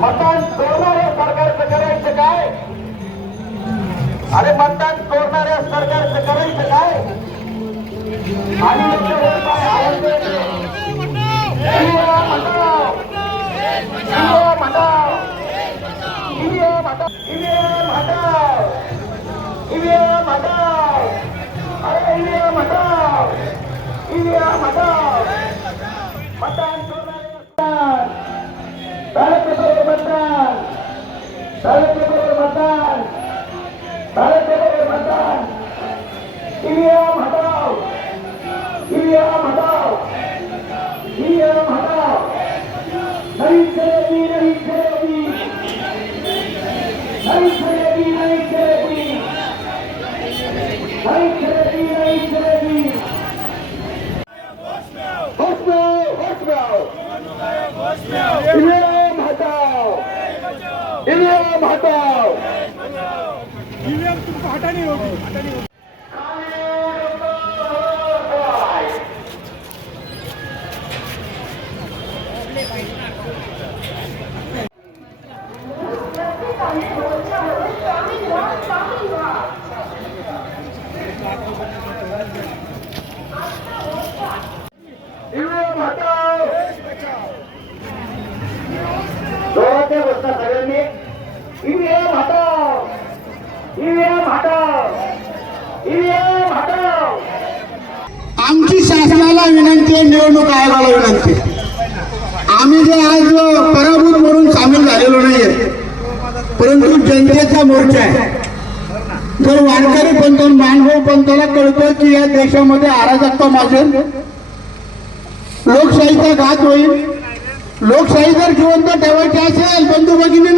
मतदान चोरणाऱ्या सरकारचं करायचं काय अरे मतदान चोरणाऱ्या सरकारचं करायचं काय आणि याच्यावर काय हटाव! EVM हटाव! अरे EVM हटाव! बॅलेट पेपरवर मतदान बॅलेट पेपरवर मतदान ईव्हीएम हटाव ईव्हीएम हटाव ईव्हीएम हटाव नहीं चलेगी नहीं चलेगी नहीं चलेगी नहीं चलेगी नहीं चलेगी नहीं चलेगी होश में आओ, होश में आओ ईवीएम हटाओ ईवीएम हटाओ ईवीएम तुमको हटानी होगी हटानी होगी बसता सगळ्यांनी हटाओ ईवीएम हटाओ ईवीएम हटाओ आमची शासनाला विनंती आहे निवडणूक आयोगाला विनंती आम्ही जे आज पराभूत म्हणून सामील झालेलो नाहीये परंतु जनतेचा मोर्चा आहे. जर वारकरी पंथ मानभाऊ पंथाला कळतं की या देशामध्ये अराजकता माजेल. लोकशाहीचा घात होईल. लोकशाही जर जिवंत ठेवायची असेल बंधू भगिनी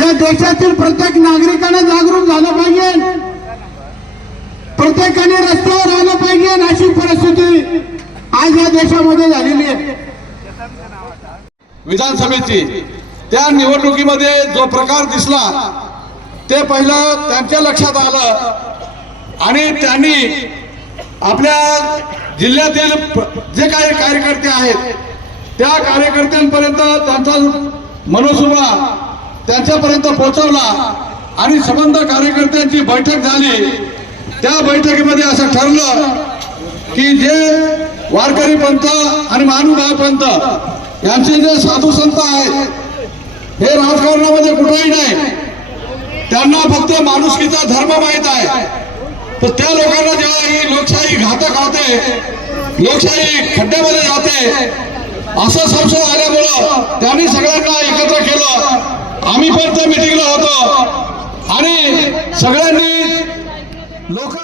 या देशातील प्रत्येक नागरिकाने जागरूक झालं पाहिजे. प्रत्येकाने रस्त्यावर आलं पाहिजे अशी परिस्थिती आज या देशामध्ये झालेली आहे. विधानसभेची त्या निवडणुकीमध्ये जो प्रकार दिसला ते पहिलं त्यांच्या लक्षात आलं. आणि त्यांनी आपल्या जिल्ह्यातील जे काही कार्यकर्ते आहेत त्या कार्यकर्त्यांपर्यंत त्यांचा मनोसुभा त्यांच्यापर्यंत पोहोचवला आणि संबंध कार्यकर्त्यांची बैठक झाली. त्या बैठकीमध्ये असं ठरलं की जे वारकरी पंथ आणि महानुभाव पंथ यांचे जे साधू संत आहेत हे राजकारणामध्ये कुठेही नाही. त्यांना फक्त माणुसकीचा धर्म माहीत आहे. तर त्या लोकांना जेव्हा ही लोकशाही घातक होते लोकशाही खड्ड्यामध्ये जाते असं संशय आल्यामुळं त्यांनी सगळ्यांना एकत्र केलं. आम्ही पण त्या मिटिंगला होतो. आणि सगळ्यांनी लोक